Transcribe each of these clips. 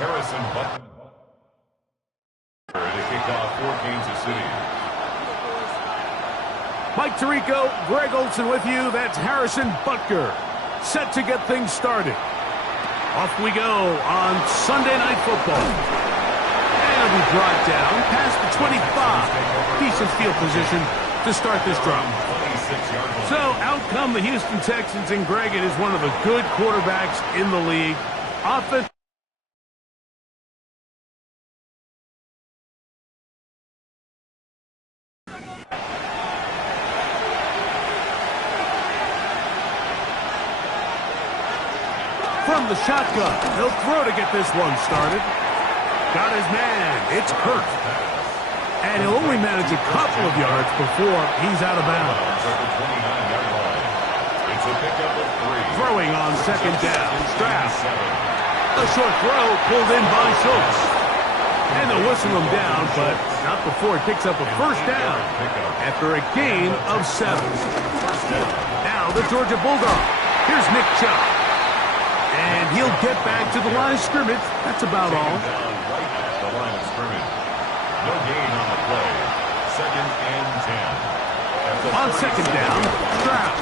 Harrison Butker to kick off for Kansas City. Mike Tirico, Greg Olson with you. That's Harrison Butker set to get things started. Off we go on Sunday Night Football. And it'll be brought down past the 25. Decent field position to start this drive. So out come the Houston Texans, and Greg, it is one of the good quarterbacks in the league. Offense. From the shotgun, he'll throw to get this one started. Got his man, it's Kirk. And he'll only manage a couple of yards before he's out of bounds. Throwing on second down, Stroud. A short throw pulled in by Schultz. And they'll whistle him down, but not before he picks up a first down after a gain of 7. Now the Georgia Bulldog. Here's Nick Chubb. And he'll get back to the line of scrimmage. That's about all. Right at the line of scrimmage. No gain on the play. 2nd and 10. On second down, Stroud.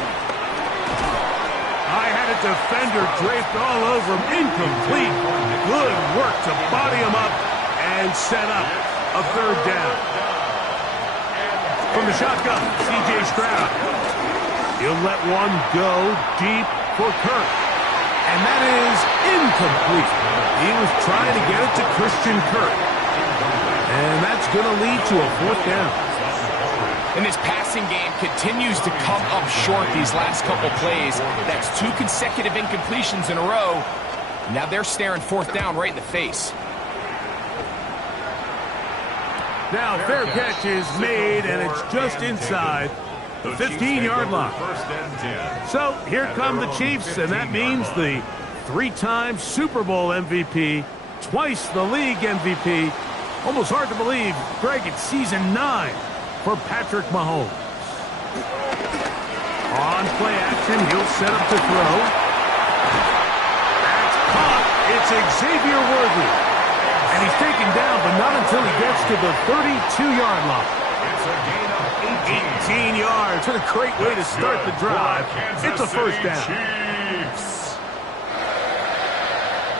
I had a defender draped all over him. Incomplete. Good work to body him up and set up a third down. From the shotgun, C.J. Stroud. He'll let one go deep for Kirk. And that is incomplete. He was trying to get it to Christian Kirk. And that's going to lead to a 4th down. And this passing game continues to come up short these last couple plays. That's 2 consecutive incompletions in a row. Now they're staring 4th down right in the face. Now fair catch is made, and it's just inside the 15-yard line. So here come the Chiefs, and that means the 3-time Super Bowl MVP, twice the league MVP. Almost hard to believe, Greg, it's season 9 for Patrick Mahomes. On play action, he'll set up to throw. That's caught. It's Xavier Worthy. And he's taken down, but not until he gets to the 32-yard line. It's a gain of 18 yards. What a great way to start the drive. It's a first down. Chiefs.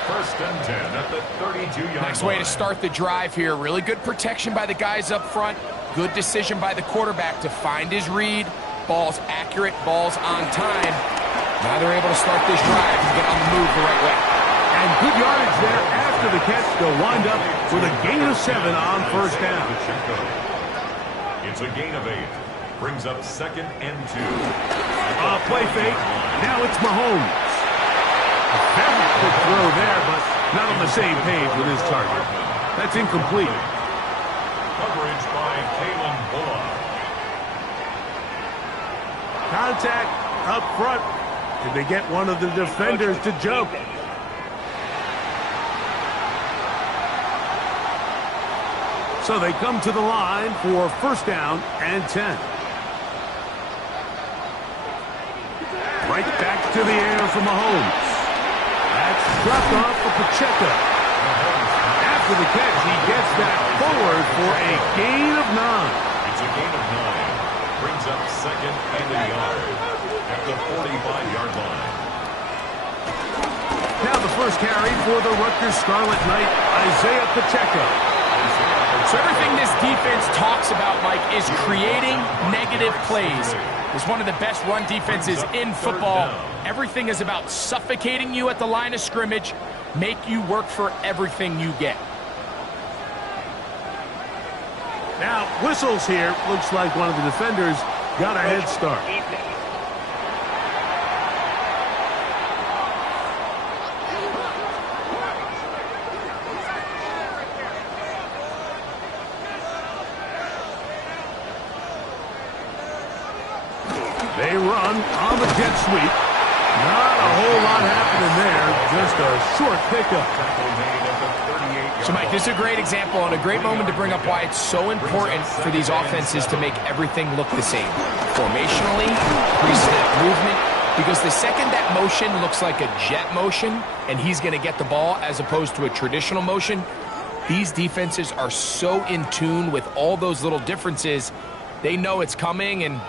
1st and 10 at the 32-yard line. Nice way to start the drive here. Really good protection by the guys up front. Good decision by the quarterback to find his read. Ball's accurate, ball's on time. Now they're able to start this drive and get on the move the right way. And good yardage there after the catch. They'll wind up with a gain of 7 on first down. It's a gain of 8. Brings up 2nd and 2. Play fake. Now it's Mahomes. A very quick throw there, but not on the same page with his target. That's incomplete. Coverage by Kalen Bullock. Contact up front. Did they get one of the defenders to jump? So they come to the line for first down and 10. Right back to the air for Mahomes. That's dropped off for Pacheco. After the catch, he gets that forward for a gain of 9. It's a gain of 9. Brings up 2nd and a yard at the 45-yard line. Now the first carry for the Rutgers Scarlet Knight, Isaiah Pacheco. So everything this defense talks about, Mike, is creating negative plays. It's one of the best run defenses in football. Everything is about suffocating you at the line of scrimmage, make you work for everything you get. Now, whistles here. Looks like one of the defenders got a head start. They run on the jet sweep. Not a whole lot happening there. Just a short pickup. So, Mike, this is a great example and a great moment to bring up why it's so important for these offenses to make everything look the same. Formationally, pre-snap movement, Because the second that motion looks like a jet motion and he's going to get the ball as opposed to a traditional motion, these defenses are so in tune with all those little differences. They know it's coming and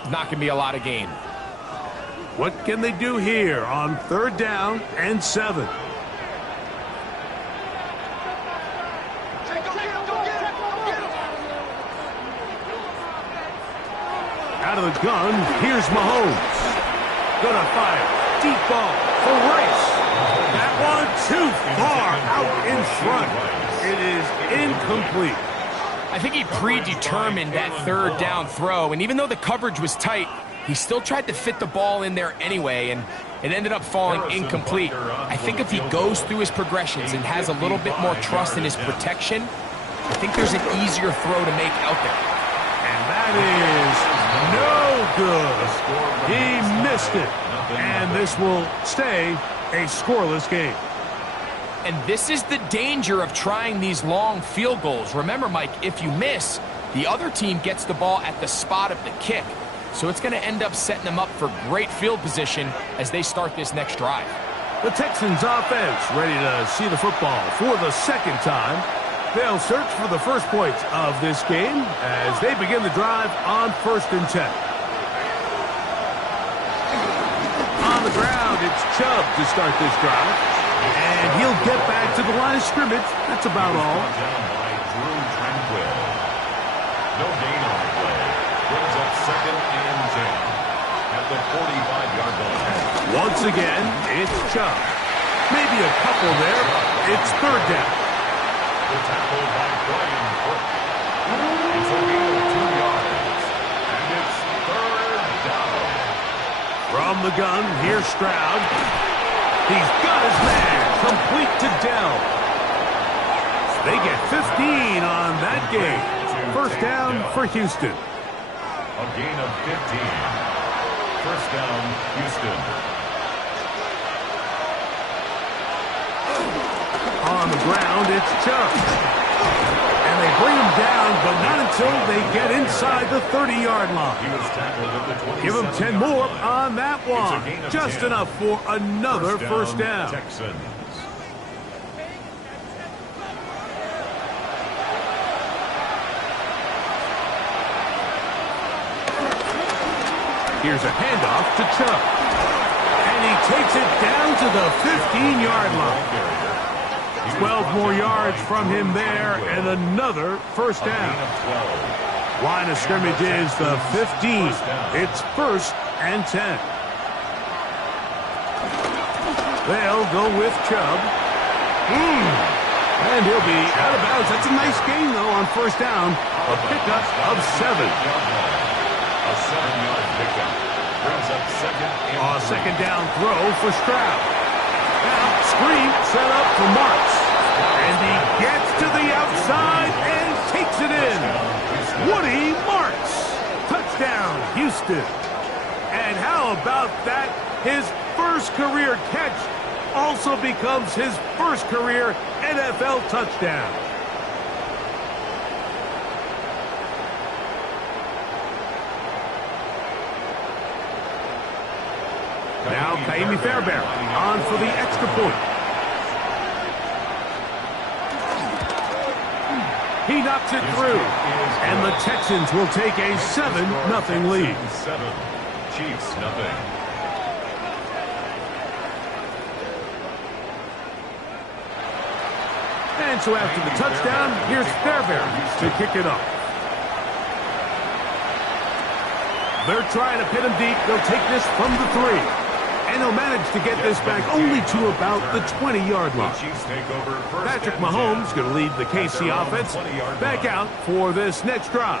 it's not going to be a lot of gain. What can they do here on 3rd down and 7? Out of the gun, here's Mahomes. Gonna fire. Deep ball for Rice. That one too far out in front. It is incomplete. I think he predetermined that 3rd down throw, and even though the coverage was tight, he still tried to fit the ball in there anyway, and it ended up falling incomplete. I think if he goes through his progressions and has a little bit more trust in his protection, I think there's an easier throw to make out there. And that is no good. He missed it. And this will stay a scoreless game. And this is the danger of trying these long field goals. Remember, Mike, if you miss, the other team gets the ball at the spot of the kick. So it's going to end up setting them up for great field position as they start this next drive. The Texans offense ready to see the football for the 2nd time. They'll search for the first points of this game as they begin the drive on 1st and 10. On the ground, it's Chubb to start this drive. And he'll get back to the line of scrimmage. That's about all. Down by Drew Tranquill. No gain on the play. Brings up 2nd and 10 at the 45-yard line. Once again, it's Chubb. Maybe a couple there. It's 3rd down. The tackle by Brian Cook. It's a gain of 2 yards. And it's 3rd down. From the gun, here's Stroud. He's got his man. Complete to Dell. They get 15 on that game. 1st down for Houston. A gain of 15. 1st down, Houston. On the ground, it's Chubb. And they bring him down, but not until they get inside the 30-yard line. He was tackled at the 27. Give him 10 more on that one. Just 10. enough for another first down. Texans. Here's a handoff to Chubb. And he takes it down to the 15-yard line. 12 more yards from him there, and another first down. Line of scrimmage is the 15. It's 1st and 10. They'll go with Chubb. And he'll be out of bounds. That's a nice gain, though, on 1st down. A pickup of 7. A 7-yard pickup. Brings up 2nd and 2nd down throw for Stroud. Now, screen set up for Marks. And he gets to the outside and takes it in. Woody Marks. Touchdown, Houston. And how about that? His first career catch also becomes his first career NFL touchdown. Now Kaimi Fairbairn on for the extra point. He knocks it through. And the Texans will take a 7-0 lead. 7. Chiefs, nothing. And so after the touchdown, here's Fairbairn to kick it off. They're trying to pin him deep. They'll take this from the 3. And he'll manage to get this back only to about the 20-yard line. Patrick Mahomes going to lead the KC offense back out for this next drive.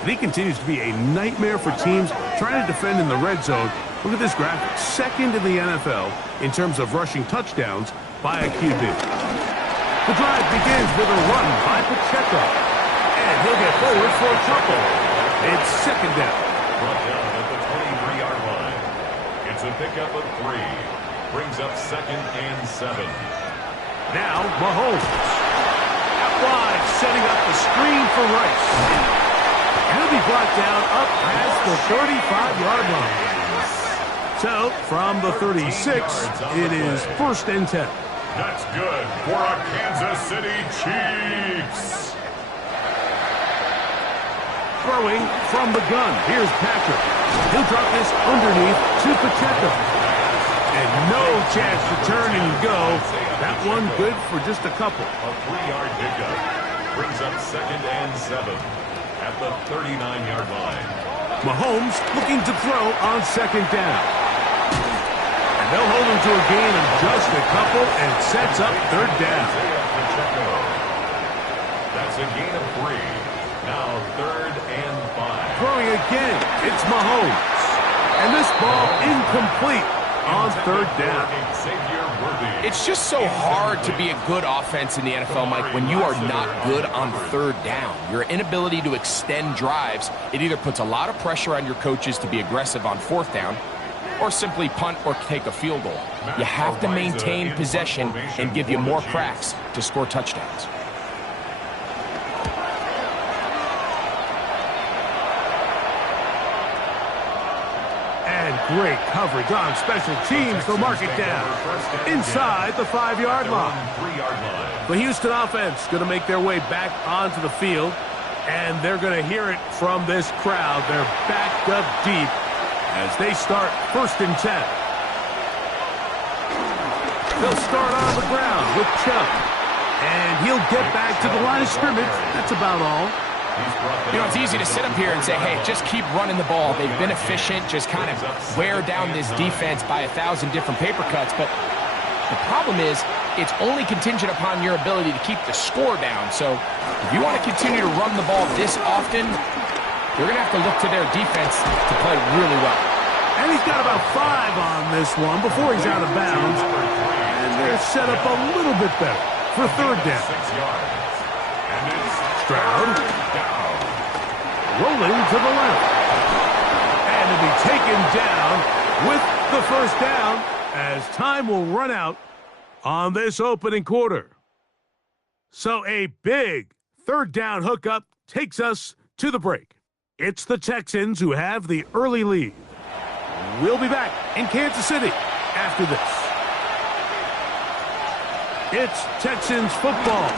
And he continues to be a nightmare for teams trying to defend in the red zone. Look at this graphic. 2nd in the NFL in terms of rushing touchdowns by a QB. The drive begins with a run by Pacheco. And he'll get forward for a couple. It's 2nd down. Brought down at the 23-yard line. It's a pickup of 3. Brings up 2nd and 7. Now Mahomes. Out wide, setting up the screen for Rice. And he'll be brought down up past the 35-yard line. So, from the 36, it is 1st and 10. That's good for our Kansas City Chiefs. Throwing from the gun. Here's Patrick. He'll drop this underneath to Pacheco. And no chance to turn and go. That one good for just a couple. A 3-yard pickup brings up 2nd and 7 at the 39-yard line. Mahomes looking to throw on 2nd down. And they'll hold him to a gain of just a couple and sets up 3rd down. That's a gain of 3. Now 3rd and 5. Throwing again. It's Mahomes. And this ball incomplete on 3rd down. It's just so hard to be a good offense in the NFL, Mike, when you are not good on 3rd down. Your inability to extend drives, it either puts a lot of pressure on your coaches to be aggressive on 4th down or simply punt or take a field goal. You have to maintain possession and give you more cracks to score touchdowns. Great coverage on special teams. They'll mark it down inside the 5-yard line. The Houston offense going to make their way back onto the field, and they're going to hear it from this crowd. They're backed up deep as they start 1st and 10. They'll start on the ground with Chubb, and he'll get back to the line of scrimmage. That's about all. You know, it's easy to sit up here and say, hey, just keep running the ball. They've been efficient, just kind of wear down this defense by 1,000 different paper cuts. But the problem is it's only contingent upon your ability to keep the score down. So if you want to continue to run the ball this often, you're going to have to look to their defense to play really well. And he's got about 5 on this one before he's out of bounds. And they're set up a little bit better for 3rd down. Stroud rolling to the left. And to be taken down with the 1st down as time will run out on this opening quarter. So a big 3rd down hookup takes us to the break. It's the Texans who have the early lead. We'll be back in Kansas City after this. It's Texans football.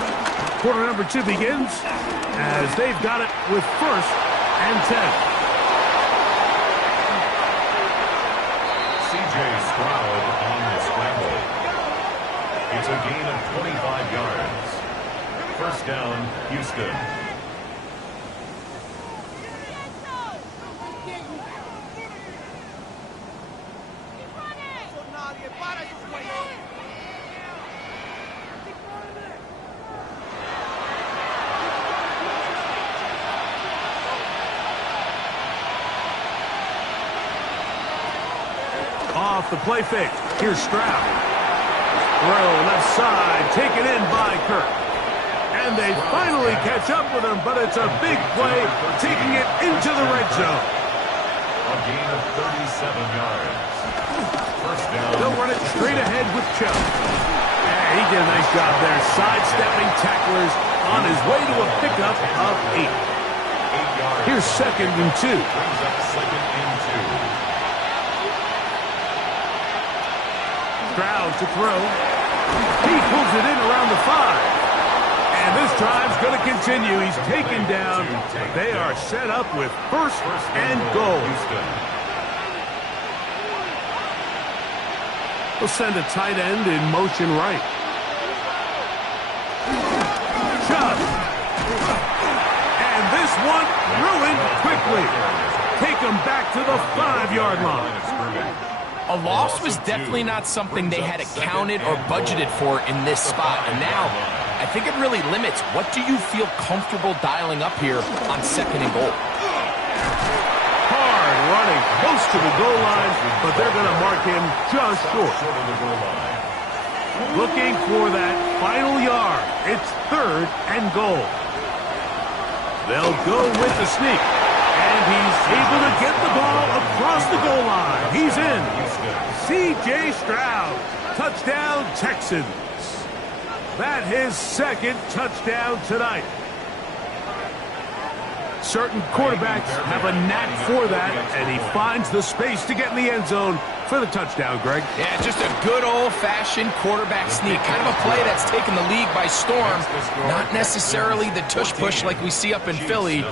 Quarter number 2 begins as they've got it with 1st and 10. C.J. Stroud on the scramble. It's a gain of 25 yards. 1st down, Houston. Off the play fake. Here's Stroud. Throw left side, taken in by Kirk. And they finally catch up with him, but it's a big play, taking it into the red zone. A gain of 37 yards. 1st down. They'll run it straight ahead with Chubb. And he did a nice job there, sidestepping tacklers on his way to a pickup of 8. 8 yards. Here's 2nd and 2. Brings up 2nd and 2. Stroud to throw. He pulls it in around the 5. And this drive's going to continue. He's taken down. They are set up with 1st and goal. We'll send a tight end in motion right. Chubb. And this one ruined quickly. Take him back to the 5-yard line. A loss was definitely not something they had accounted or budgeted for in this spot. And now, I think it really limits what do you feel comfortable dialing up here on 2nd and goal. Hard running close to the goal line, but they're going to mark him just short. Looking for that final yard. It's 3rd and goal. They'll go with the sneak. And he's able to get the ball across the goal line. He's in. C.J. Stroud. Touchdown, Texans. That his 2nd touchdown tonight. Certain quarterbacks have a knack for that, and he finds the space to get in the end zone for the touchdown, Greg. Yeah, just a good old-fashioned quarterback sneak. Kind of a play that's taken the league by storm. Not necessarily the tush-push like we see up in Philly,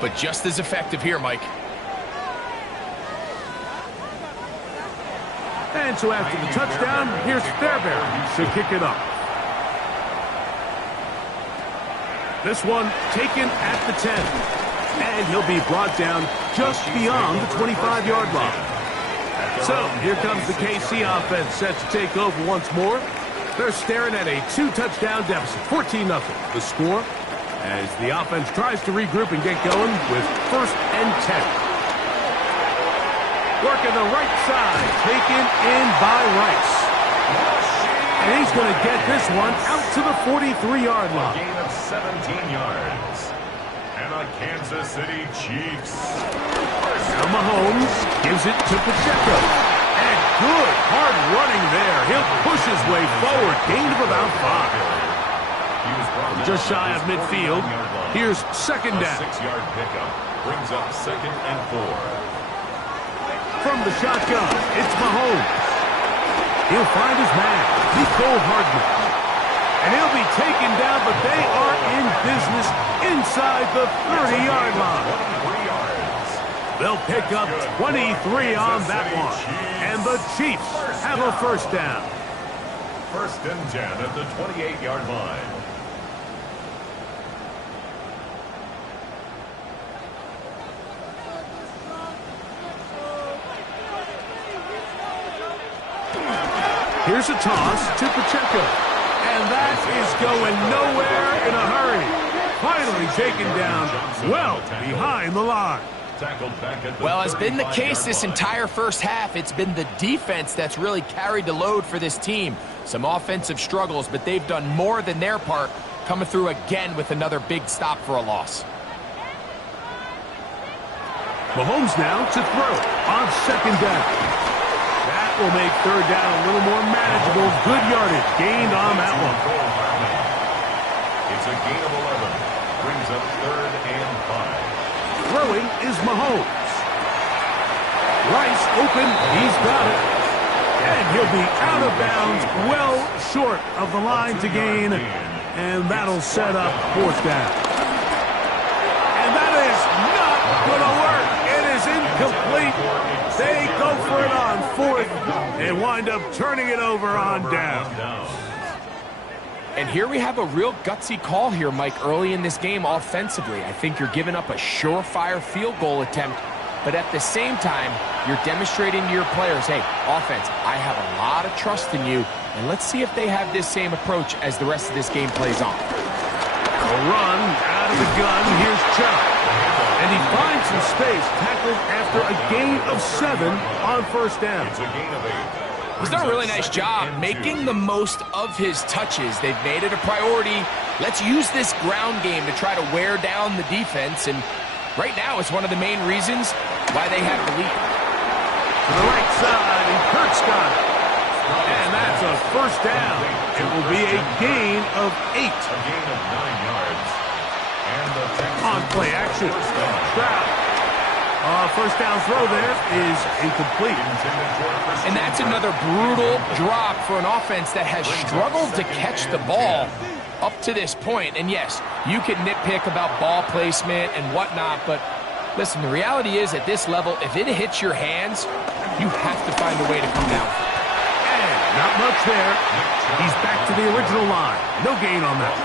but just as effective here, Mike. And so after the touchdown, here's Fairbairn to kick it up. This one taken at the 10. And he'll be brought down just beyond the 25-yard line. So here comes the KC offense set to take over once more. They're staring at a 2-touchdown deficit, 14-0. The score as the offense tries to regroup and get going with 1st and 10. Working the right side, taken in by Rice. And he's going to get this one out to the 43-yard line. A gain of 17 yards. And the Kansas City Chiefs. Now Mahomes gives it to Pacheco. And good hard running there. He'll push his way forward. Gain of about 5. Just shy of midfield. Here's 2nd down. A 6-yard pickup brings up 2nd and 4. From the shotgun, it's Mahomes. He'll find his man, Nicole Hardman. And he'll be taken down, but they are in business inside the 30-yard line. They'll pick up 23 on that one. And the Chiefs have a 1st down. 1st and 10 at the 28-yard line. Here's a toss to Pacheco. And that is going nowhere in a hurry. Finally taken down well behind the line. Well, as been the case this entire first half, it's been the defense that's really carried the load for this team. Some offensive struggles, but they've done more than their part, coming through again with another big stop for a loss. Mahomes now to throw on 2nd down. That will make 3rd down a little more manageable. Good yardage gained on that one. It's a gain of 11. Brings up 3rd and 5. Throwing is Mahomes. Rice open. He's got it. And he'll be out of bounds, well short of the line to gain. And that'll set up 4th down. And that is not going to work. It is incomplete. They go for it on 4th and wind up turning it over on down. And here we have a real gutsy call here, Mike, early in this game offensively. I think you're giving up a surefire field goal attempt, but at the same time, you're demonstrating to your players, hey, offense, I have a lot of trust in you, and let's see if they have this same approach as the rest of this game plays on. A run out of the gun. Here's Chubb. And he finds some space, tackled after a gain of 7 on 1st down. It's a gain of 8. He's done a really nice job making the most of his touches. They've made it a priority. Let's use this ground game to try to wear down the defense. And right now, it's one of the main reasons why they have the lead. To the right side, and Kurt's got it. And that's a 1st down. It will be a gain of 8. A gain of 9 yards. And the on play action. Stroud. 1st down throw there is incomplete. And that's another brutal drop for an offense that has struggled to catch the ball up to this point. And yes, you can nitpick about ball placement and whatnot, but listen, the reality is at this level, if it hits your hands, you have to find a way to come down. And not much there. He's back to the original line. No gain on that.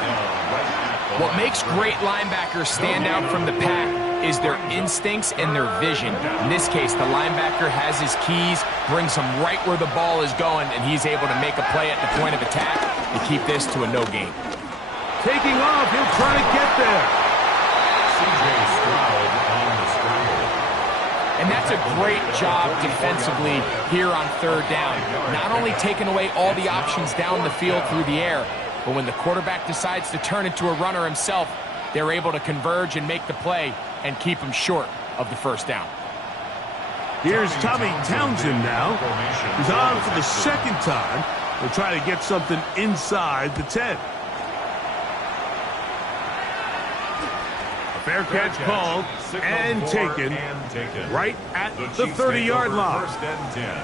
What makes great linebackers stand out from the pack is their instincts and their vision. In this case, the linebacker has his keys, brings him right where the ball is going, and he's able to make a play at the point of attack to keep this to a no gain. Taking off, he'll try to get there. C.J. Stroud on the scramble. And that's a great job defensively here on 3rd down. Not only taking away all the options down the field through the air, but when the quarterback decides to turn into a runner himself, they're able to converge and make the play and keep him short of the 1st down. Here's Tommy Townsend now. He's on for the 2nd time. They'll try to get something inside the 10. A fair catch called and taken right at the 30-yard line. 1st and 10.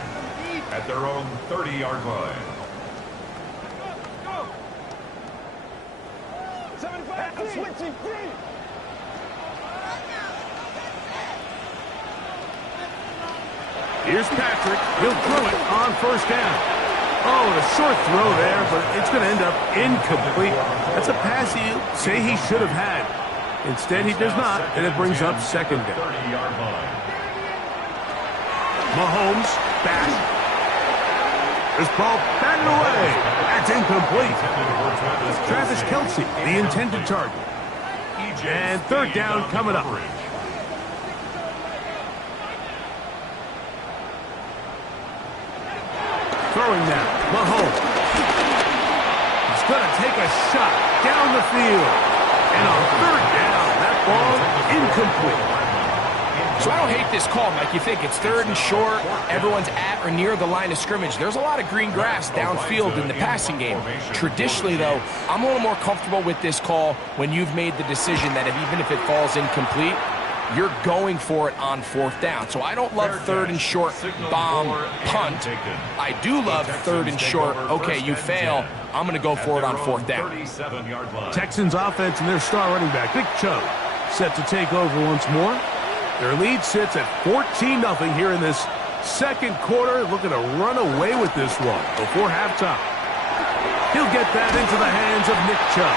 at their own 30-yard line. Here's Patrick. He'll throw it on first down. Oh, a short throw there, but it's going to end up incomplete. That's a pass you say he should have had. Instead, he does not, and it brings up second down. 30-yard line. Mahomes back. This ball batted away. That's incomplete. Travis Kelce, the intended target. And third down coming up. Throwing now, Mahomes. He's going to take a shot down the field. And on third down, that ball incomplete. So I don't hate this call, Mike. You think it's third and short, everyone's at or near the line of scrimmage. There's a lot of green grass downfield in the passing game. Traditionally, though, I'm a little more comfortable with this call when you've made the decision that even if it falls incomplete, you're going for it on fourth down. So I don't love third and short, bomb, punt. I do love third and short, okay, you fail, I'm going to go for it on fourth down. Texans offense and their star running back, Nick Chubb, set to take over once more. Their lead sits at 14-0 here in this second quarter. Looking to run away with this one before halftime. He'll get that into the hands of Nick Chubb.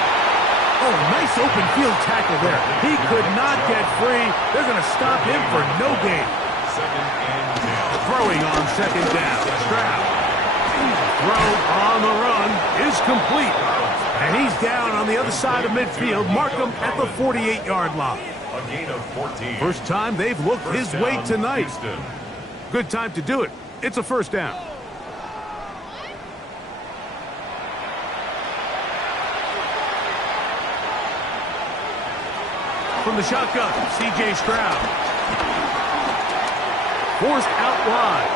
Oh, nice open field tackle there. He could not get free. They're going to stop him for no gain. Throwing on second down. Stroud. Throw on the run is complete. And he's down on the other side of midfield. Mark him at the 48-yard line. A gain of 14. First time they've looked his way tonight. Houston. Good time to do it. It's a first down. From the shotgun, C.J. Stroud. Forced out wide.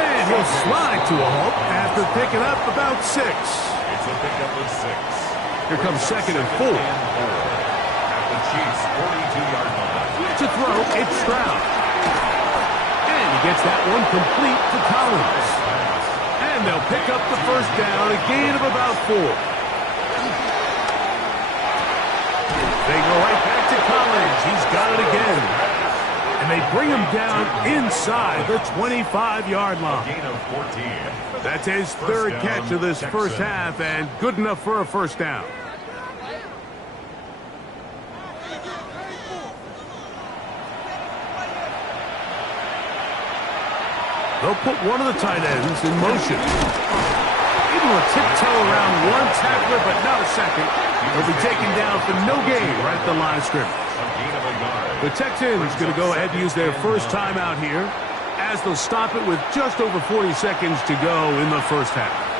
And he'll slide to a halt after picking up about 6. It's a pickup of 6. Here comes second and 4. At the Chiefs' 42-yard line. To throw, it's Stroud. And he gets that one complete to Collins. And they'll pick up the first down, a gain of about 4. They go right back to Collins. He's got it again. And they bring him down inside the 25-yard line. Gain of 14. That's his third catch of this first half, and good enough for a first down. They'll put one of the tight ends in motion. Able to tiptoe around one tackler, but not a second. They'll be taken down for no gain right at the line of scrimmage. The Texans going to go ahead and use their first timeout here as they'll stop it with just over 40 seconds to go in the first half.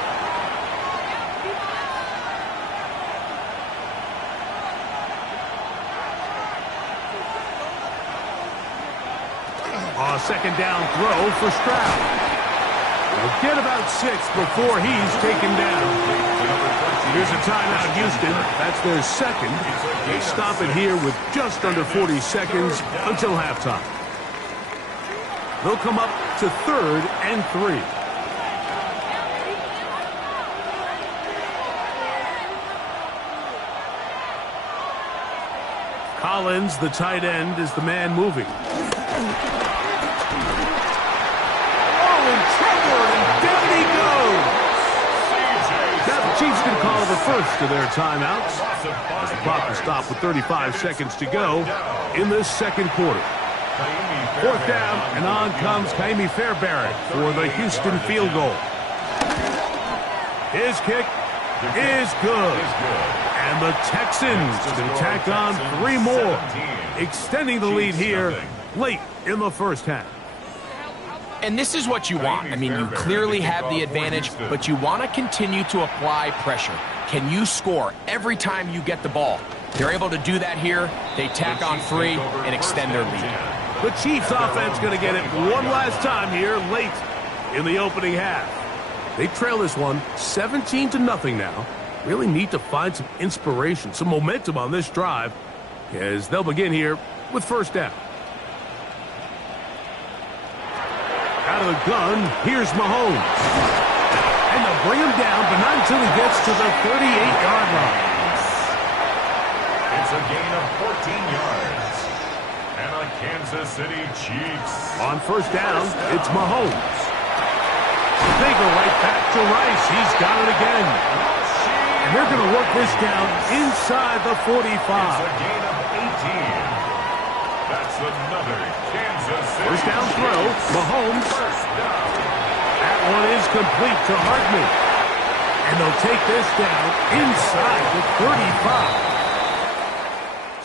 A second down throw for Stroud. They'll get about 6 before he's taken down. Here's a timeout, Houston. That's their second. They stop it here with just under 40 seconds until halftime. They'll come up to third and 3. Collins, the tight end, is the man moving. Chiefs can call the first of their timeouts as the clock will stop with 35 seconds to go in this second quarter. Fourth down, and on comes Ka'imi Fairbairn for the Houston field goal. His kick is good. And the Texans can tack on 3 more, extending the lead here late in the first half. And this is what you want. I mean, you clearly have the advantage, but you want to continue to apply pressure. Can you score every time you get the ball? They're able to do that here. They tack on 3 and extend their lead. The Chiefs offense going to get it one last time here late in the opening half. They trail this one 17-0 now. Really need to find some inspiration, some momentum on this drive as they'll begin here with first down. Out out of the gun. Here's Mahomes. And they'll bring him down, but not until he gets to the 38-yard line. It's a gain of 14 yards. And the Kansas City Chiefs. On first down, it's Mahomes. They go right back to Rice. He's got it again. And they're going to work this down inside the 45. It's a gain of 18. That's another Kansas City. First down throw, Mahomes. First down. That one is complete to Hartman. And they'll take this down inside the 35.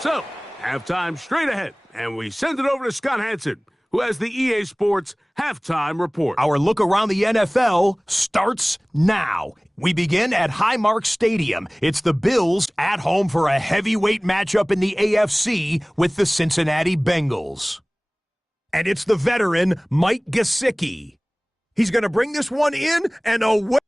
So, halftime straight ahead. And we send it over to Scott Hanson, who has the EA Sports Halftime Report. Our look around the NFL starts now. We begin at Highmark Stadium. It's the Bills at home for a heavyweight matchup in the AFC with the Cincinnati Bengals. And it's the veteran Mike Gesicki. He's going to bring this one in and away.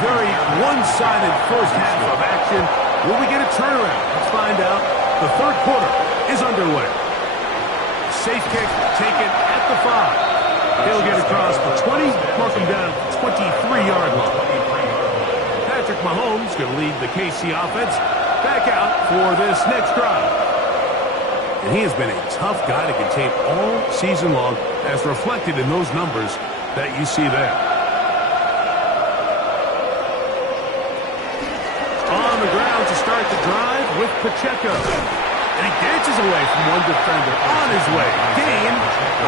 Very one-sided first half of action. Will we get a turnaround? Let's find out. The third quarter is underway. Safe kick taken at the 5. He'll get across the 20, mark him down at the 23-yard line. Patrick Mahomes going to lead the KC offense back out for this next drive. And he has been a tough guy to contain all season long, as reflected in those numbers that you see there. On the ground to start the drive with Pacheco. And he dances away from one defender. On his way. Gain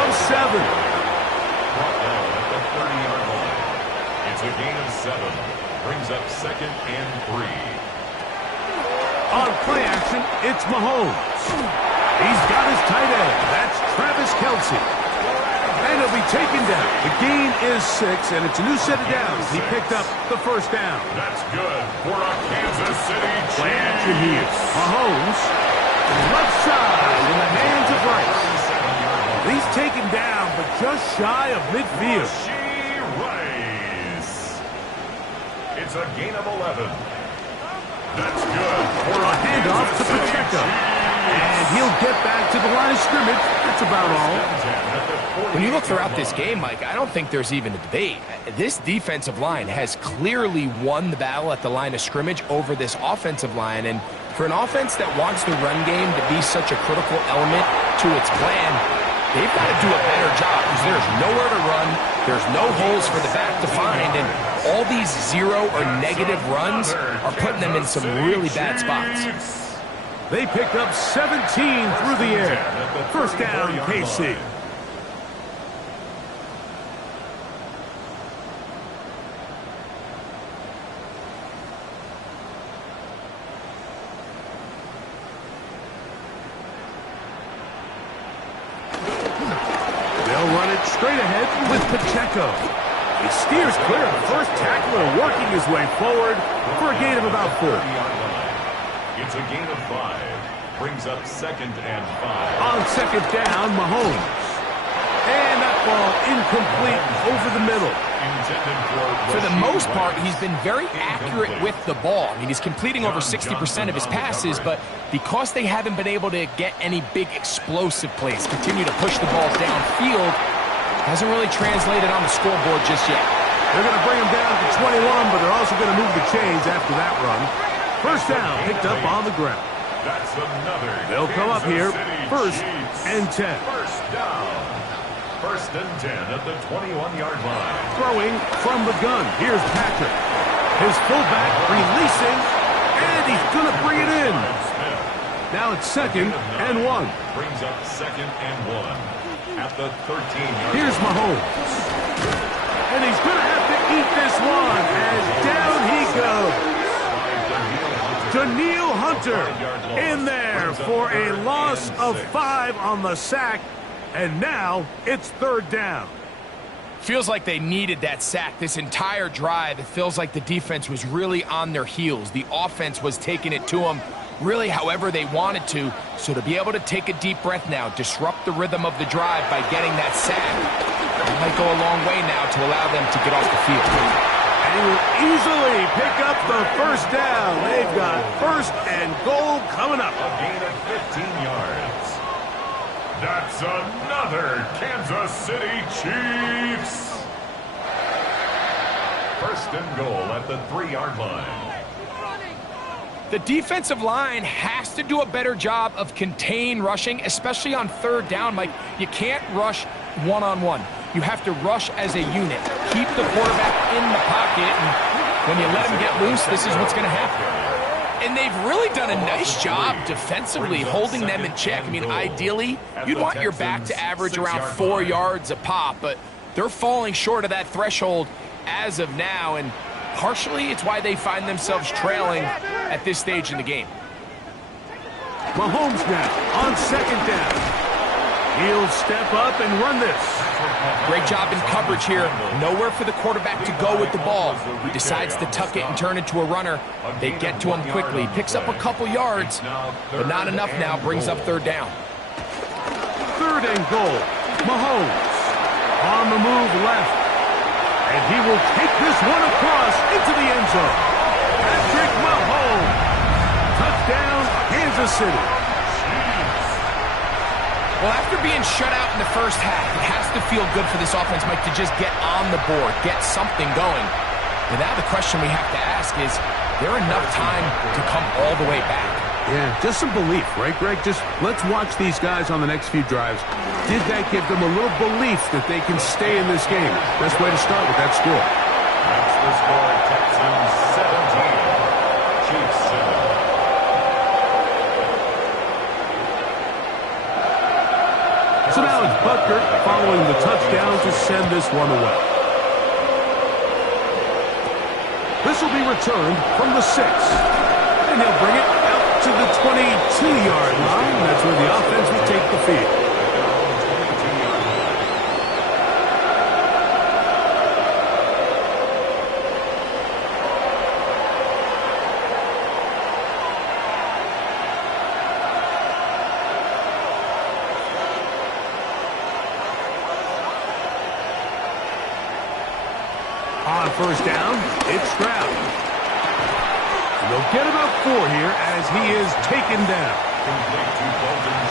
of 7. Brought down at the 30-yard line. It's a gain of 7. Brings up second and 3. On play action, it's Mahomes. He's got his tight end. That's Travis Kelce. And he'll be taken down. The gain is 6, and it's a new set of downs. He picked up the first down. That's good for a Kansas City Chiefs. Play action here. Mahomes, left side in the hands of Rice. He's taken down, but just shy of midfield. Rice. It's a gain of 11. That's good for A handoff to Pacheco. And he'll get back to the line of scrimmage. That's about all. When you look throughout this game, Mike, I don't think there's even a debate. This defensive line has clearly won the battle at the line of scrimmage over this offensive line. And for an offense that wants the run game to be such a critical element to its plan, they've got to do a better job because there's nowhere to run. There's no holes for the back to find. And all these zero or negative runs are putting them in some really bad spots. They pick up 17 through the air. First down, KC. They'll run it straight ahead with Pacheco. He steers clear of the first tackler, working his way forward for a gain of about 4. It's a gain of 5. Brings up second and 5. On second down, Mahomes. And that ball incomplete over the middle. For the most part, he's been very accurate with the ball. I mean, he's completing over 60% of his passes, but because they haven't been able to get any big explosive plays, continue to push the ball downfield, hasn't really translated on the scoreboard just yet. They're going to bring him down to 21, but they're also going to move the chains after that run. First down, picked up on the ground. That's another. They'll come up here, first and 10. First down. First and 10 at the 21-yard line. Throwing from the gun. Here's Patrick. His fullback releasing, and he's going to bring it in. Now it's second and 1. Brings up second and 1 at the 13-yard line. Here's Mahomes. And he's going to have to eat this one as down he goes. Danielle Hunter in there for a loss of 5 on the sack. And now it's third down. Feels like they needed that sack. This entire drive, it feels like the defense was really on their heels. The offense was taking it to them really however they wanted to. So to be able to take a deep breath now, disrupt the rhythm of the drive by getting that sack, it might go a long way now to allow them to get off the field. And he will easily pick up the first down. They've got first and goal coming up. A gain of 15 yards. That's another Kansas City Chiefs. First and goal at the 3-yard line. The defensive line has to do a better job of contain rushing, especially on third down. Mike, you can't rush one-on-one. You have to rush as a unit. Keep the quarterback in the pocket, and when you let him get loose, this is what's going to happen. And they've really done a nice job defensively holding them in check. I mean, ideally, you'd want your back to average around 4 yards a pop, but they're falling short of that threshold as of now, and partially it's why they find themselves trailing at this stage in the game. Mahomes now on second down. He'll step up and run this. Great job in coverage here. Nowhere for the quarterback to go with the ball. He decides to tuck it and turn it to a runner. They get to him quickly. Picks up a couple yards, but not enough now. Brings up third down. Third and goal. Mahomes on the move left. And he will take this one across into the end zone. Patrick Mahomes. Touchdown, Kansas City. Well, after being shut out in the first half, it has to feel good for this offense, Mike, to just get on the board, get something going. But now the question we have to ask is there enough time to come all the way back? Yeah, just some belief, right, Greg? Just let's watch these guys on the next few drives. Did that give them a little belief that they can stay in this game? Best way to start with that score. That's the score. Texans 17, Chiefs 7. So now it's Butker following the touchdown to send this one away. This will be returned from the 6. And he'll bring it out to the 22-yard line. That's where the offense will take the field. On first down, it's Stroud. And they'll get about 4 here as he is taken down.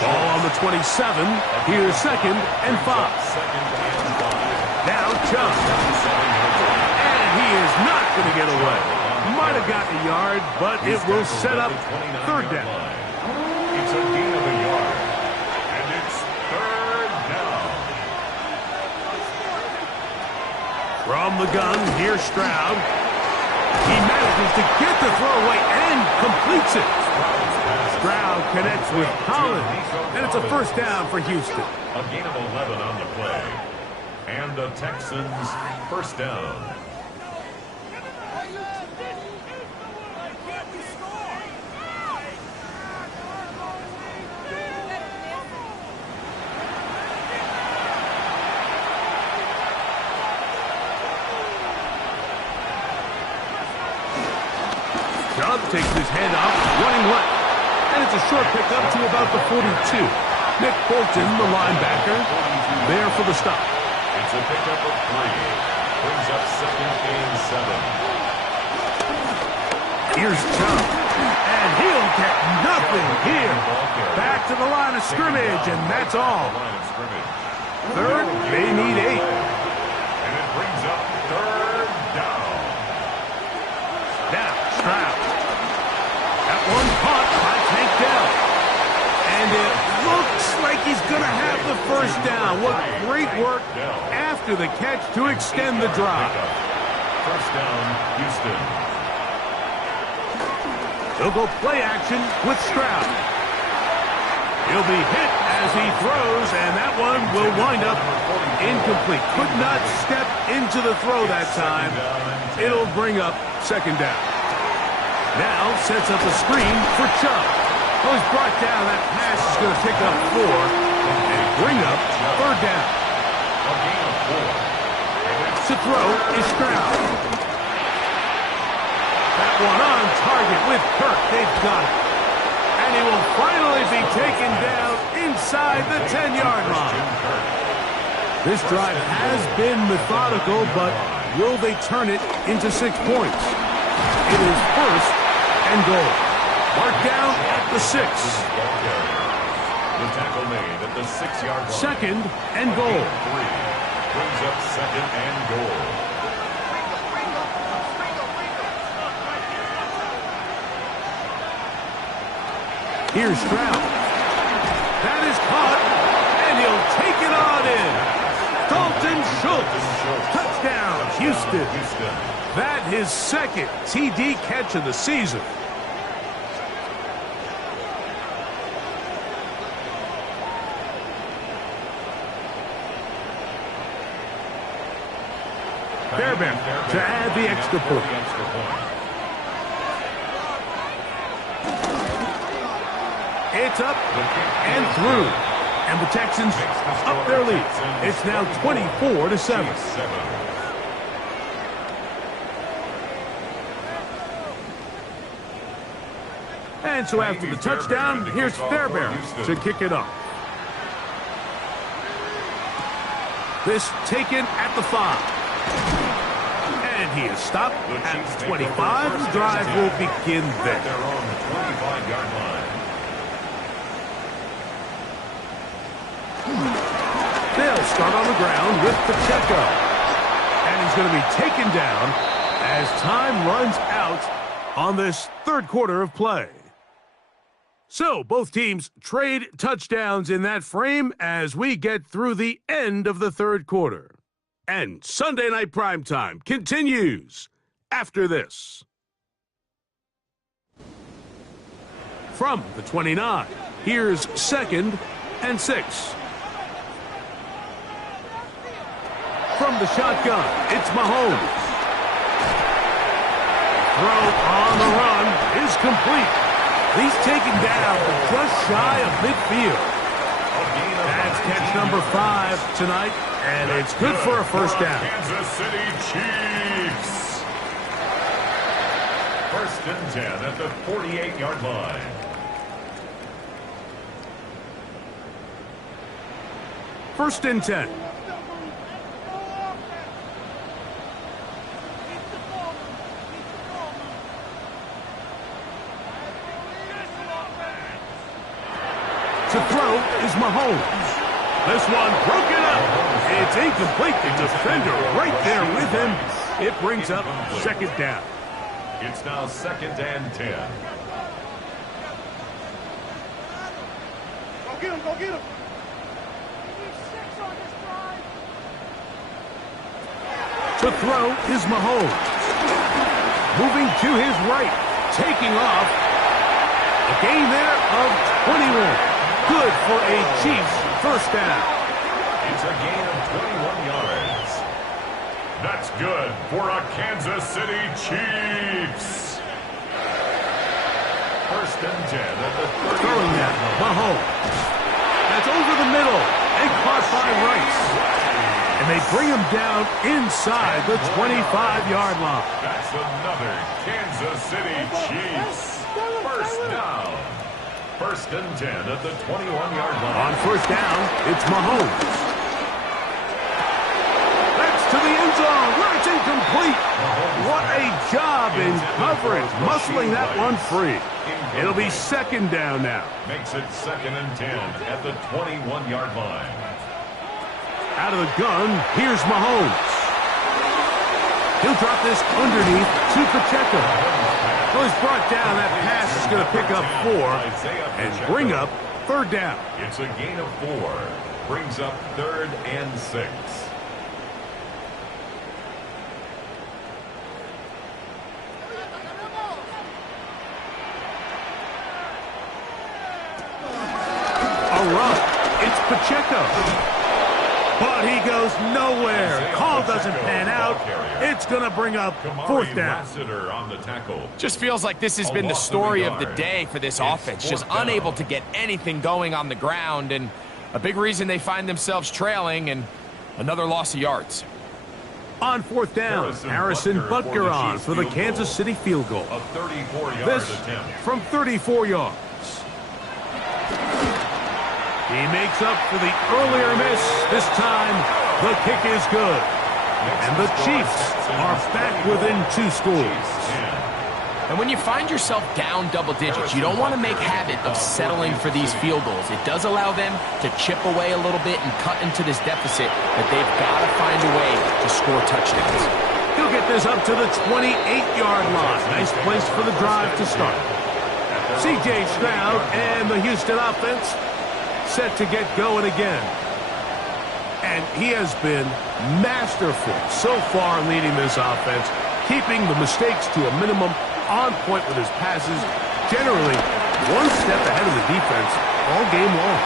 Ball on the 27. Here's second and 5. Now Chubb. And he is not going to get away. Might have gotten a yard, but it will set up third down. It's a gain of a yard. And it's third down. From the gun, here's Stroud. He manages to get the throw away and completes it. Stroud connects with Collins, and it's a first down for Houston. A gain of 11 on the play. And the Texans first down. Chubb takes his hand off, running left. And it's a short pickup to about the 42. Nick Bolton, the linebacker, there for the stop. It's a pickup of 3. Brings up second and 7. Here's Chubb. And he'll get nothing here. Back to the line of scrimmage, and that's all. Third, they need 8. And it brings up third down. Now, Stroud. That one caught by Tank Dell. And it looks like he's going to have the first down. What great work after the catch to extend the drive. First down, Houston. They'll go play action with Stroud. He'll be hit as he throws, and that one will wind up incomplete. Could not step into the throw that time. It'll bring up second down. Now sets up a screen for Chubb. Well, he's brought down. That pass is going to pick up 4 and bring up third down. A gain of 4. To throw is Stroud. That one on target with Kirk. They've got it. And he will finally be taken down inside the 10-yard line. This drive has been methodical, but will they turn it into 6 points? It is first and goal. Marked down at the 6. The tackle made at the 6-yard line. Second and goal. Brings up second and goal. Here's Stroud. That is caught, and he'll take it on in. Dalton Schultz. Touchdown, Houston. That his second TD catch of the season. Fairbairn to add the extra point. It's up and through. And the Texans up their lead. It's now 24-7. And so after the touchdown, here's Fairbairn to kick it off. This taken at the 5. And he is stopped at the 25. The drive will begin there. They're on the 25-yard line. They'll start on the ground with Pacheco. And he's going to be taken down as time runs out on this third quarter of play. So both teams trade touchdowns in that frame as we get through the end of the third quarter. And Sunday Night Primetime continues after this. From the 29, here's second and 6. From the shotgun, it's Mahomes. Throw on the run is complete. He's taken down just shy of midfield. That's catch number 5 tonight, and it's good for a first down. Kansas City Chiefs. First and 10 at the 48-yard line. First and 10. To throw is Mahomes. This one broken up. It's incomplete. The defender right there with him. It brings up second down. It's now second and 10. Go get him, go get him. To throw is Mahomes. Moving to his right. Taking off. A gain there of 21. Good for a Chiefs first down. It's a gain of 21 yards. That's good for a Kansas City Chiefs. First and 10 at the 30. Throwing that, Mahomes. That's over the middle and caught by Rice. And they bring him down inside the 25-yard line. That's another Kansas City Chiefs first down. First and 10 at the 21-yard line. On first down, it's Mahomes. That's to the end zone where it's incomplete. What a job in coverage, muscling that one free. It'll be second down now. Makes it second and 10 at the 21-yard line. Out of the gun, here's Mahomes. He'll drop this underneath to Pacheco. Well, he's brought down. That pass is going to pick up 4 and bring up third down. It's a gain of 4. Brings up third and 6. A run. It's Pacheco. But he goes nowhere. Call doesn't pan out. It's going to bring up fourth down. On the tackle. Just feels like this has been the story of the day for this offense. Just unable to get anything going on the ground, and a big reason they find themselves trailing and another loss of yards. On fourth down, Harrison Butker on for the Kansas City field goal. A 34-yard This attempt. from 34 yards. He makes up for the earlier miss. This time, the kick is good. And the Chiefs are back within 2 scores. And when you find yourself down double digits, you don't want to make habit of settling for these field goals. It does allow them to chip away a little bit and cut into this deficit, but they've got to find a way to score touchdowns. He'll get this up to the 28-yard line. Nice place for the drive to start. C.J. Stroud and the Houston offense set to get going again. And he has been masterful so far leading this offense, keeping the mistakes to a minimum, on point with his passes, generally one step ahead of the defense all game long.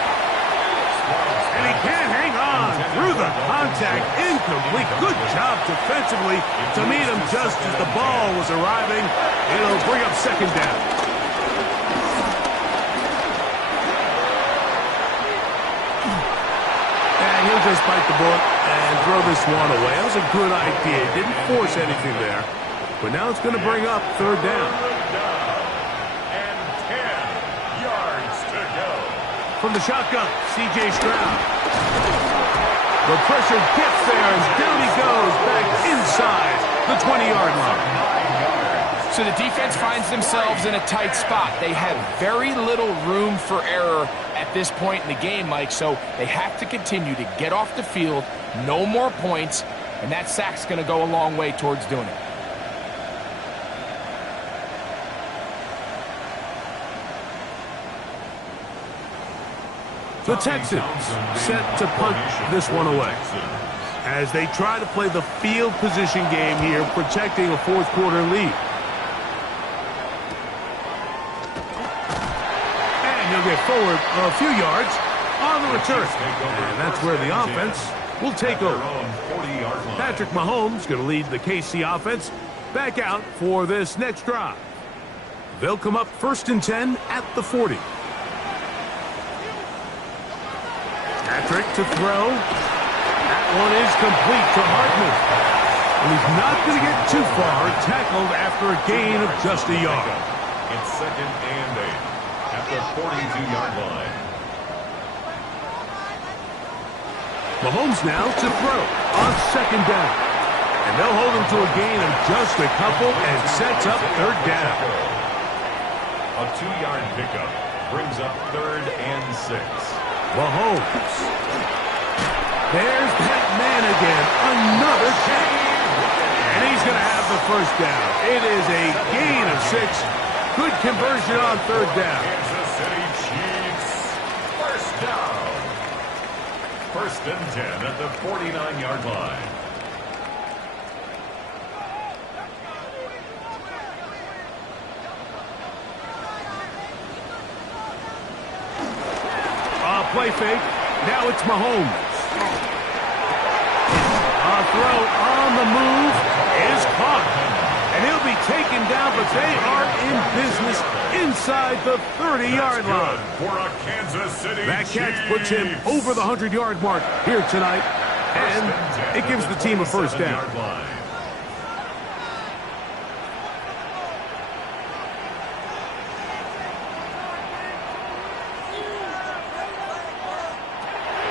And he can't hang on through the contact. Incomplete. Good job defensively to meet him just as the ball was arriving. It'll bring up second down. And he'll just bite the bullet and throw this one away. That was a good idea. He didn't force anything there. But now it's going to bring up third down. And 10 yards to go. From the shotgun, C.J. Stroud. The pressure gets there as down he goes back inside the 20-yard line. So the defense finds themselves in a tight spot. They have very little room for error at this point in the game, Mike, so they have to continue to get off the field, no more points, and that sack's going to go a long way towards doing it. The Texans set to punt this one away as they try to play the field position game here, protecting a fourth-quarter lead. And he'll get forward a few yards on the return. And that's where the offense will take over. Patrick Mahomes going to lead the KC offense back out for this next drive. They'll come up 1st and 10 at the 40. Patrick to throw. That one is complete to Hartman. And he's not going to get too far, tackled after a gain of just a yard. It's 2nd and 8 at the 42-yard line. Mahomes now to throw on 2nd down. And they'll hold him to a gain of just a couple and sets up 3rd down. A 2-yard pickup brings up 3rd and 6. Mahomes. There's that man again. Another catch. And he's going to have the 1st down. It is a gain of 6. Good conversion on 3rd down. Kansas City Chiefs. 1st down. 1st and 10 at the 49-yard line. Play fake. Now it's Mahomes. A throw on the move is caught. And he'll be taken down, but they are in business inside the 30-yard line. For a Kansas City That catch puts him over the 100-yard mark here tonight. And it gives the team a 1st down.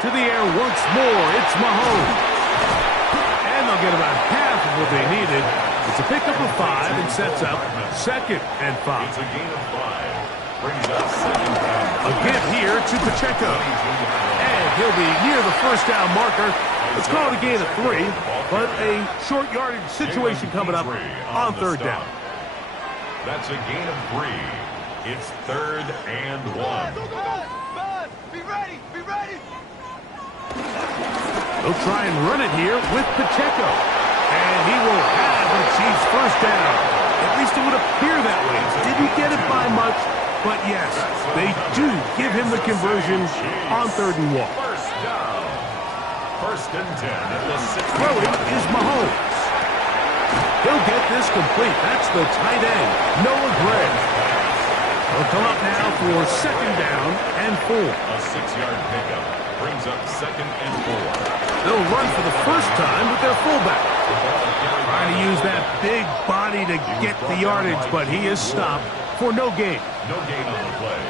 To the air once more, it's Mahomes. And they'll get about half of what they needed. It's a pickup of 5 and sets up 2nd and 5. It's a gain of 5. Brings up 2nd down. A give here to Pacheco. And he'll be near the 1st down marker. Let's call it a gain of 3, but a short yardage situation coming up on 3rd down. That's a gain of 3. It's 3rd and 1. Be ready! Be ready! They'll try and run it here with Pacheco. And he will have the Chiefs' 1st down. At least it would appear that way. Didn't get it by much, but yes, they do give him the conversion on 3rd and 1. 1st down. 1st and 10 at the 6. Throwing is Mahomes. He'll get this complete. That's the tight end, Noah Gray. They'll come up now for second down and 4. A 6-yard pickup brings up second and 4. They'll run for the first time with their fullback. Trying to use that big body to get the yardage, but he is stopped for no gain. No gain on the play.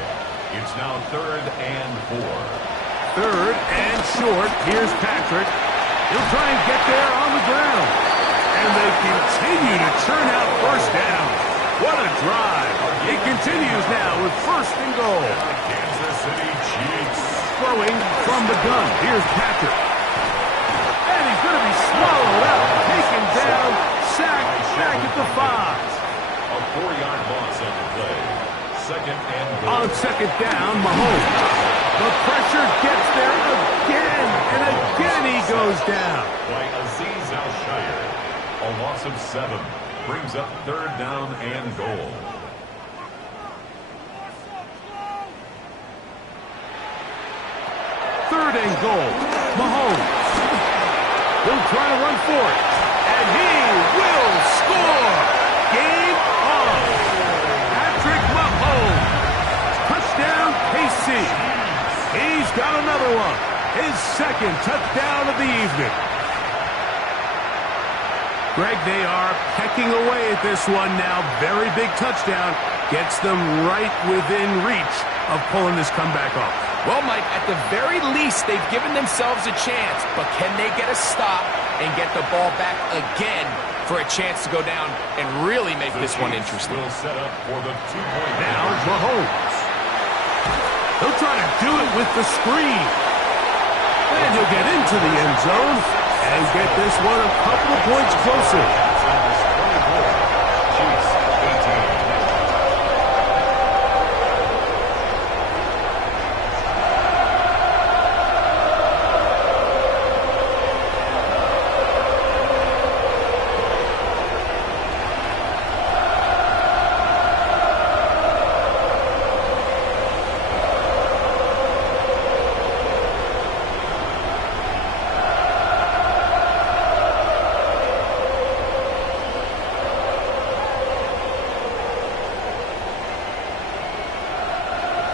It's now third and 4. Third and short. Here's Patrick. He'll try and get there on the ground. And they continue to churn out first down. What a drive. It continues now with first and goal. Kansas City Chiefs. Throwing from the gun. Here's Patrick. And he's going to be swallowed up. Taken down. Sacked back at the 5. A 4-yard loss on the play. Second and goal. On second down, Mahomes. The pressure gets there again. And again he goes down. By Azeez Al-Shire. A loss of 7 brings up third down and goal. Third and goal. Mahomes. He'll try to run for it. And he will score. Game on. Patrick Mahomes. Touchdown, KC. He's got another one. His second touchdown of the evening. Greg, they are pecking away at this one now. Very big touchdown. Gets them right within reach of pulling this comeback off. Well, Mike, at the very least, they've given themselves a chance. But can they get a stop and get the ball back again for a chance to go down and really make this one interesting? Will set up for the 2-point. Now Mahomes. He'll try to do it with the screen. And he'll get into the end zone and get this one a couple of points closer. Chiefs 18.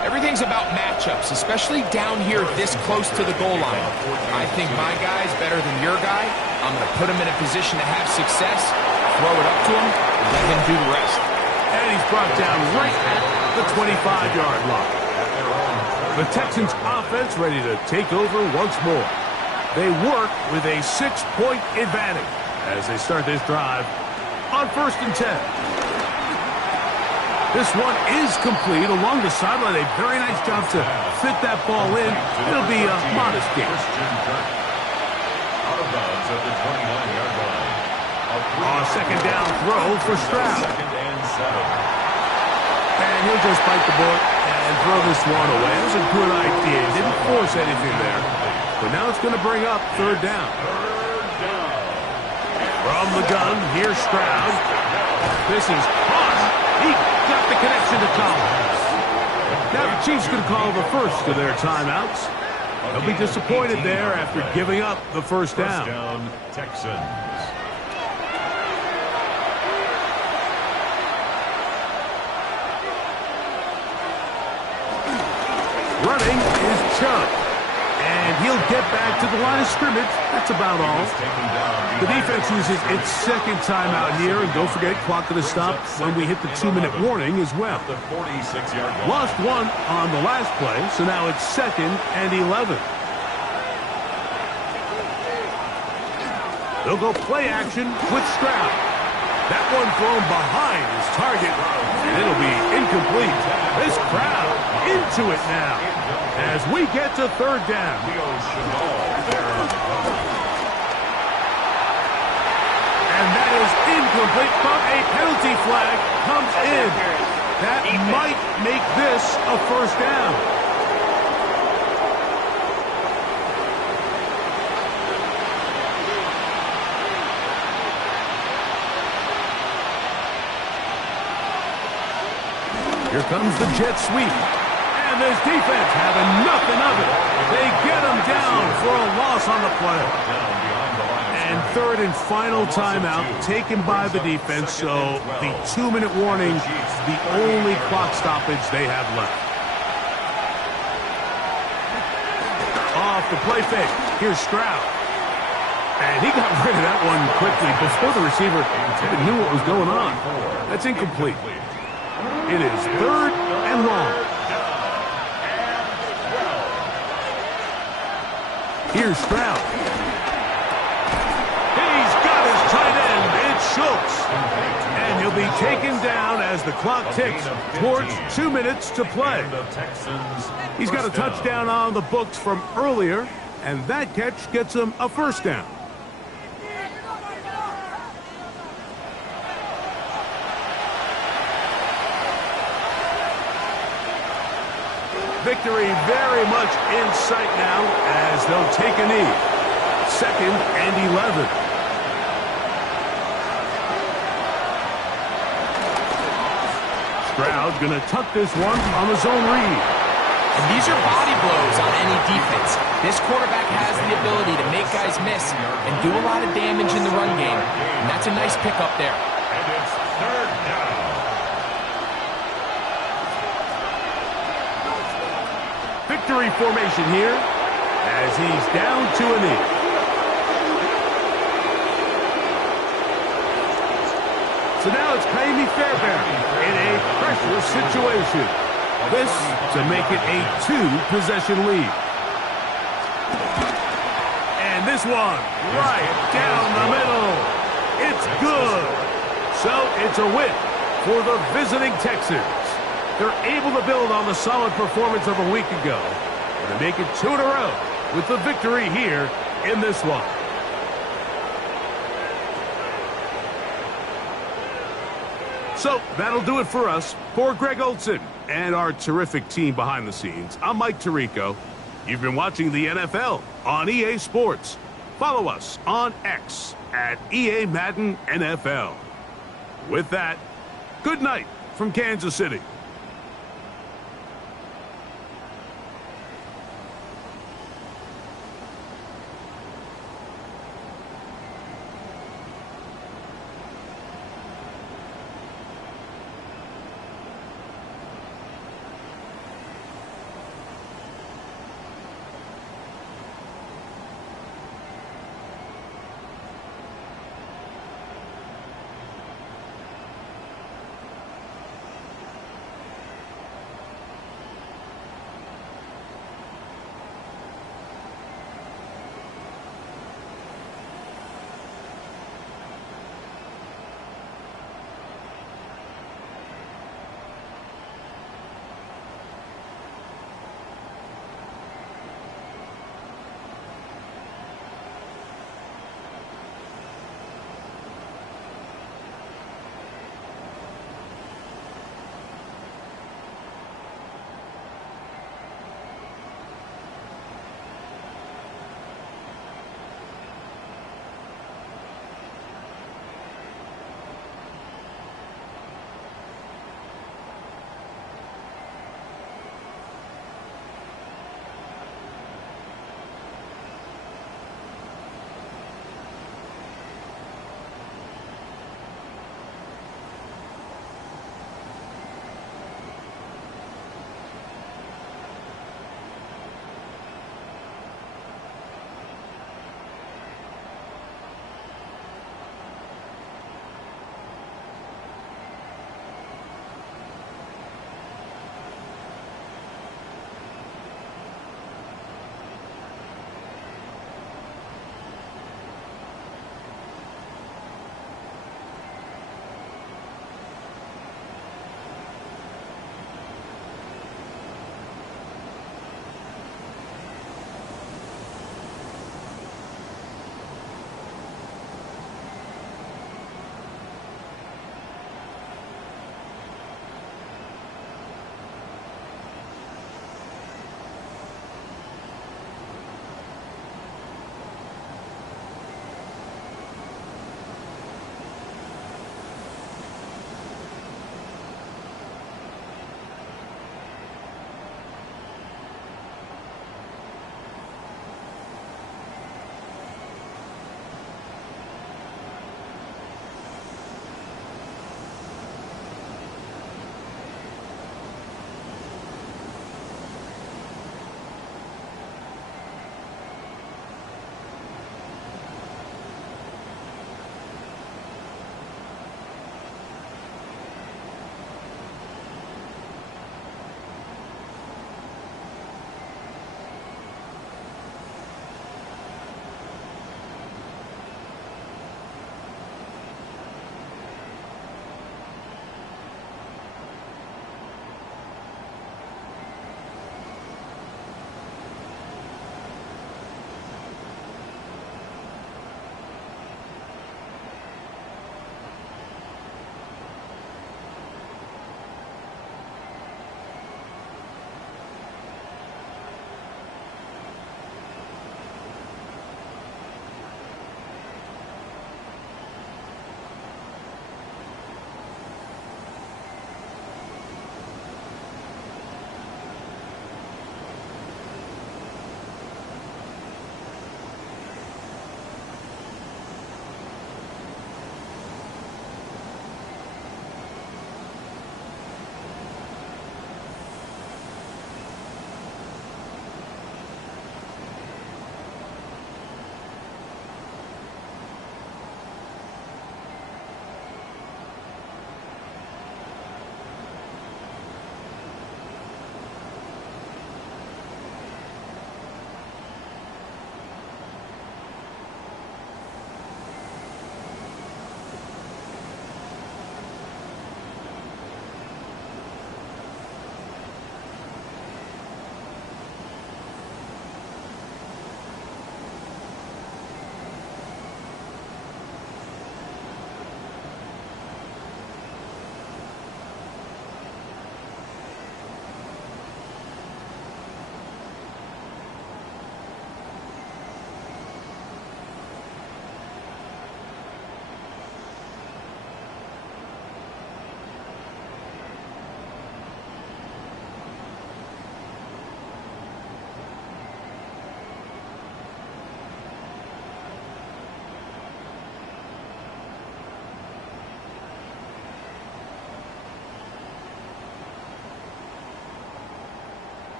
Everything's about matchups, especially down here this close to the goal line. I think my guy's better than your guy. I'm going to put him in a position to have success, throw it up to him, and let him do the rest. And he's brought down right at the 25-yard line. The Texans offense ready to take over once more. They work with a 6-point advantage as they start this drive on 1st and 10. This one is complete along the sideline. A very nice job to fit that ball in. It'll be a modest gain. Out of bounds at the 29-yard line. A second down throw for Stroud. Second and 7. And he'll just bite the bullet and throw this one away. It was a good idea. Didn't force anything there. But now it's going to bring up third down. From the gun, here's Stroud. This is caught. He got the connection to Collins. Now the Chiefs can call the first of their timeouts. They'll be disappointed there after giving up the first down. First down, Texans. Running is Chubb. And he'll get back to the line of scrimmage. That's about all. The defense uses its second timeout here. And don't forget, clock to the stop when we hit the 2-minute warning as well. The 46-yard line. Lost one on the last play, so now it's 2nd and 11. They'll go play action with Stroud. That one thrown behind his target, and it'll be incomplete. This crowd into it now as we get to third down. And that is incomplete, but a penalty flag comes in. That might make this a first down. Here comes the jet sweep. And this defense having nothing of it. They get him down for a loss on the play. And third and final timeout taken by the defense, so the 2-minute warning, the only clock stoppage they have left. Off the play fake. Here's Stroud. And he got rid of that one quickly before the receiver even knew what was going on. That's incomplete. It is third and long. Here's Stroud. He's got his tight end. It's Schultz. And he'll be taken down as the clock ticks towards 2 minutes to play. He's got a touchdown on the books from earlier, and that catch gets him a first down. Victory very much in sight now as they'll take a knee. 2nd and 11. Stroud's going to tuck this one on the zone read. And these are body blows on any defense. This quarterback has the ability to make guys miss and do a lot of damage in the run game. And that's a nice pickup there. And it's third down. Victory formation here as he's down to a knee. So now it's Kaimi Fairbairn in a pressure situation. This to make it a 2-possession lead. And this one right down the middle. It's good. So it's a win for the visiting Texans. They're able to build on the solid performance of a week ago and to make it 2 in a row with the victory here in this one. So that'll do it for us. For Greg Olsen and our terrific team behind the scenes, I'm Mike Tirico. You've been watching the NFL on EA Sports. Follow us on X at EA Madden NFL. With that, good night from Kansas City.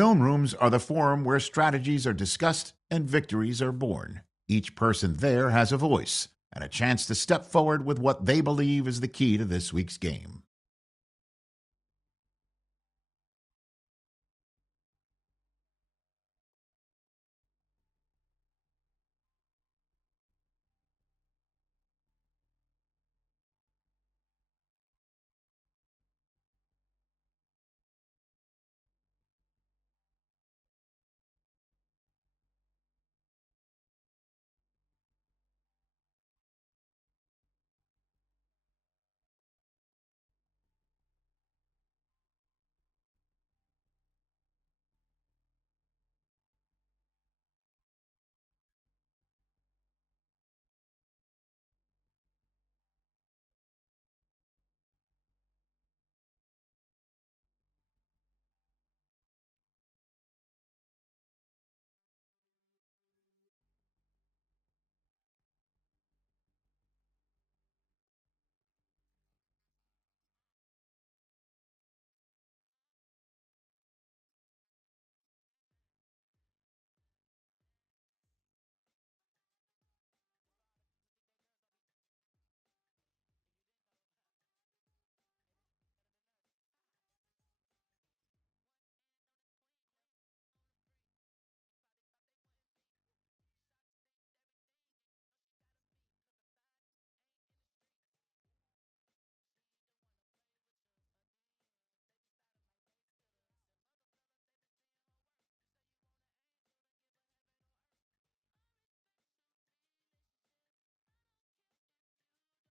film rooms are the forum where strategies are discussed and victories are born. Each person there has a voice and a chance to step forward with what they believe is the key to this week's game.